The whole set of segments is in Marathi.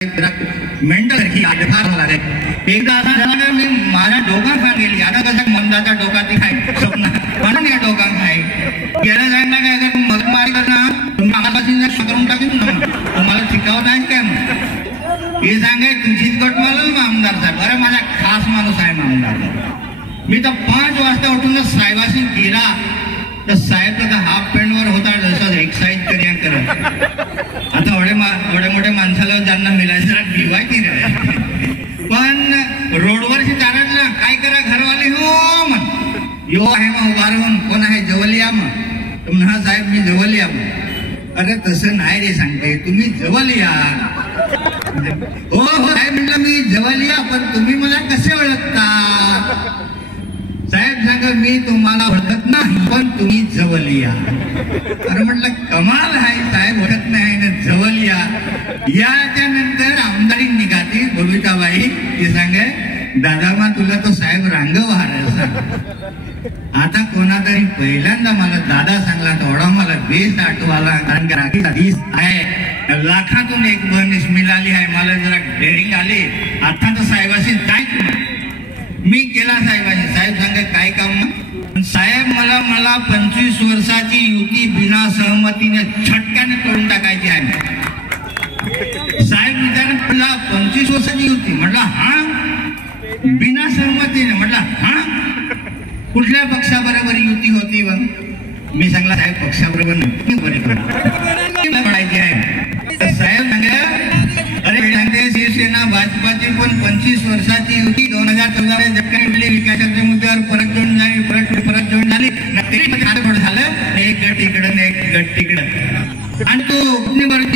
मेंटल ही आडफार लागले एकदा असा झाला मी माझ्या डोकात गेली आता कसं मंदाचा डोका ती खाय स्वप्न म्हणून या डोकात खाय गेलं जायला काय अगर तू मग मारी कर ना आम्हापासून करून टाकेल तुम्हाला शिकावत आहे काय मग हे सांगाय तुझीच गट मला आमदार साहेब अरे माझा खास माणूस आहे आमदार मी तर 5 वाजता उठून साहेबाशी गेला तर साहेब तर हाफ पॅन्टवर होता जसं एक्सरसाइज करिया करत आता एवढ्या मोठ्या माणसाला ज्यांना मिळायचं भिवायची रे पण रोडवरची चालत काय करा घरवाले हो मग यो आहे मग उभा राहून कोण आहे जवळ या मग म्हणा साहेब मी जवळ या मग अरे तसं नाही रे सांगते तुम्ही जवळ या हो हो साहेब म्हटलं मी जवळ या पण तुम्ही मला कसे ओळखता साहेब सांगा मी तुम्हाला ओळखत नाही पण तुम्ही जवळ या अरे म्हटलं कमाल आहे साहेब ओळखत नाही ना जवळ या याच्या नंतर आमदारी निघाती बबिताबाई ती सांगे दादा मा तुला तो साहेब रांगव आता कोणातरी पहिल्यांदा मला दादा सांगला तेवढा मला बेस्ट आठवाला कारण की राखीचा दिस आहे लाखातून एक बनिश मिळाली आहे मला जरा डेअरिंग आली आता तर साहेबाशी जायचं मी केला साहेबांनी साहेब सांगा काय काम साहेब मला 25 वर्षाची युती बिना सहमतीने झटक्याने तोडून टाकायची आहे साहेब विचार मला 25 वर्षाची युती म्हटलं हा बिना सहमतीने म्हटलं हा कुठल्या पक्षाबरोबर युती होती व मी सांगला साहेब पक्षाबरोबर नक्की पडायची आहे साहेब सांगा अरे सांगते शिवसेना भाजपाची पण 25 वर्षाची युती 2014 झटक्याने उठली विकासाच्या मुद्द्यावर परत जोड झाली झालं एक गट इकडं एक गट तिकडं आणि तो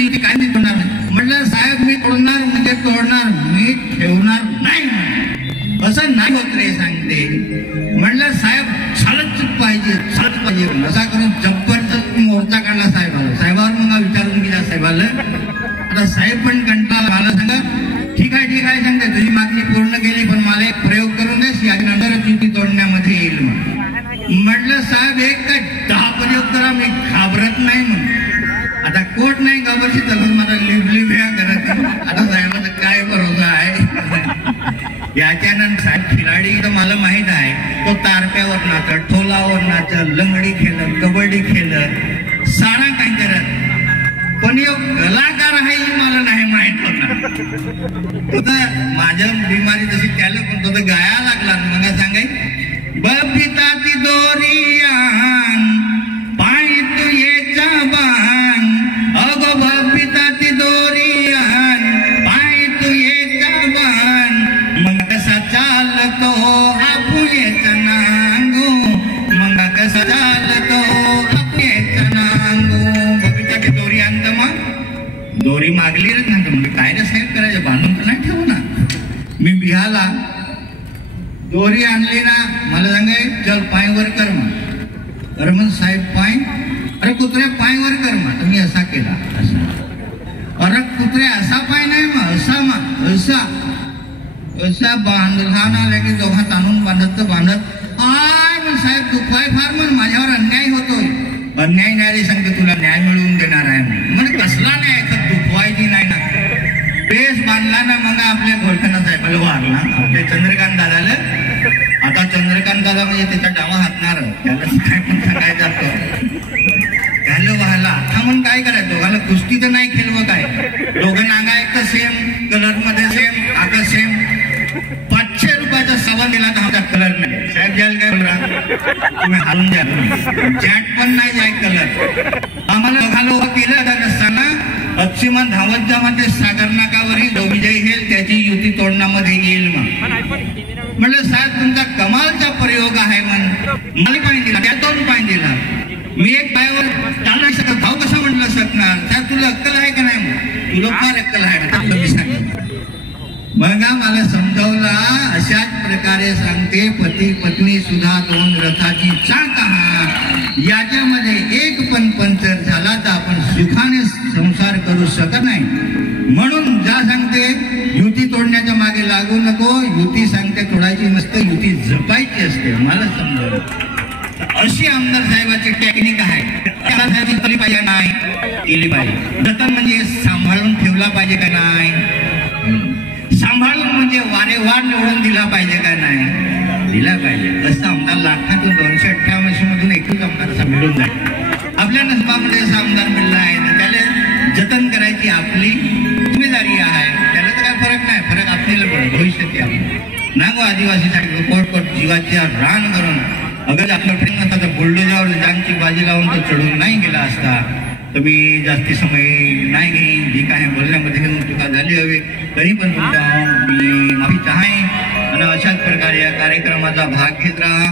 युती काय मी तोडणार म्हटलं साहेब मी तोडणार म्हणजे तोडणार मी ठेवणार नाही असं नाही होत रे सांगते म्हटलं साहेब चालत पाहिजे असा करून जबरदस्त मोर्चा काढला साहेबावर मग विचारून गेला साहेबाला आता साहेब पण कंटाळा मला सांगा ठीक आहे सांगते तुझी मागणी पूर्ण केली पण मला एक प्रयोग करून देस यानंतरच युती तोडण्यामध्ये येईल म्हटलं साहेब एक काय 10 प्रयोग करा मी घाबरत नाही म्हणून आता कोट नाही घाबरशी तर मला लिव्ह करत आता साहेबाचा काय भरोसा आहे याच्यानंतर साहेब खिलाडी तर मला माहित आहे तो तारप्यावर नाचत ठोलावर नाचत लंगडी खेळत कबड्डी खेळत सारा काय करत पण यो कलाकार आहे मला नाही माहित होता माझ्या बिमारी तशी त्याला पण तो गाया लागला मग सांगाय बबिता ती दोरियान पाय तू येचा बान अगो बबिता ती दोरियान पाय तू येचा बान मग कसा चालतो आपू येचा नांगू मग कसा चालतो आपू येचा नांगू बबिता ती दोरी आणत मग दोरी मागली रे नाही म्हणजे काय रे साहेब करायचं बांधून तर नाही ठेवू ना मी बिहाला दोरी आणली ना मला सांगाय चल पाय वर कर मग अरे मग साहेब पाय अरे कुत्रे पाय वर कर मग तुम्ही असा केला असा अरे कुत्रे असा पाय नाही मग असा बांधला ना लगे दोघात आणून बांधत आय मग साहेब दुखवाय फार मग माझ्यावर अन्याय होतोय अन्याय नाही सांगते तुला न्याय मिळवून देणार आहे म्हणजे कसला न्याय दुखवायची नाही ना बेस बांधला ना मग आपल्या घोषणा साहेबाला वारला आपल्या चंद्रकांत दादाला आता चंद्रकांत दादा म्हणजे त्याचा डावा हातणार त्याला काय पण सांगायचं असतं त्याला व्हायला आता म्हणून काय करायचं दोघाला कुस्ती तर नाही खेळवं काय दोघं नांगा एक तर सेम कलर मध्ये सेम आता सेम 500 रुपयाचा सवा दिला तर आमचा कलर नाही साहेब जायला काय बोलला तुम्ही हारून द्या जॅट पण नाही जाय कलर आम्हाला दोघाला केलं जात असताना अक्षिमान धावत जा म्हणते सागर नाकावरील जो विजय घेईल त्याची युती तोडण्यामध्ये येईल मग म्हटलं साहेब तुमचा कमालचा प्रयोग आहे मला पाणी दिला त्यातून पाणी दिला मी एक पायावर चालू नाही शकत भाऊ कसा म्हटलं शकणार साहेब तुला अक्कल आहे का नाही तुला फार अक्कल आहे मी सांगितलं मग मला समजावला अशाच प्रकारे सांगते पती पत्नी सुद्धा 2 रथाची चाक आहात याच्यामध्ये एक पण पंक्चर झाला तर आपण सुखाने संसार करू शकत नाही म्हणून ज्या सांगते युती तोडण्याच्या मागे लागू नको युती सांगते तोडायची नसते युती जपायची असते मला समजावलं अशी आमदार साहेबाची टेक्निक आहे त्याला साहेब केली पाहिजे नाही केली पाहिजे जतन म्हणजे सांभाळून ठेवला पाहिजे का नाही सांभाळून म्हणजे वारेवार निवडून दिला पाहिजे का नाही, दिला पाहिजे. असं आमदार लाखातून 258 मधून एकच आमदार मिळून जाईल. आपल्या नसबामध्ये असा आमदार मिळला आहे तर त्याला जतन करायची आपली जिम्मेदारी आहे. त्याला तर काय फरक नाही, फरक आपल्याला पडत भविष्यात आपण नागो आदिवासीसाठी कोट जीवाच्या रान करून अगर आपलं ट्रेन नसता तर बुलडोजर जांगची बाजी लावून तो चढून नाही गेला असता. तर मी जास्ती समय नाही घेईन, जी काही बोलण्यामध्ये चुका झाली हवी तरी पण तुमचा मी माफी चाहे आणि अशाच प्रकारे या कार्यक्रमाचा भाग घेत राहा.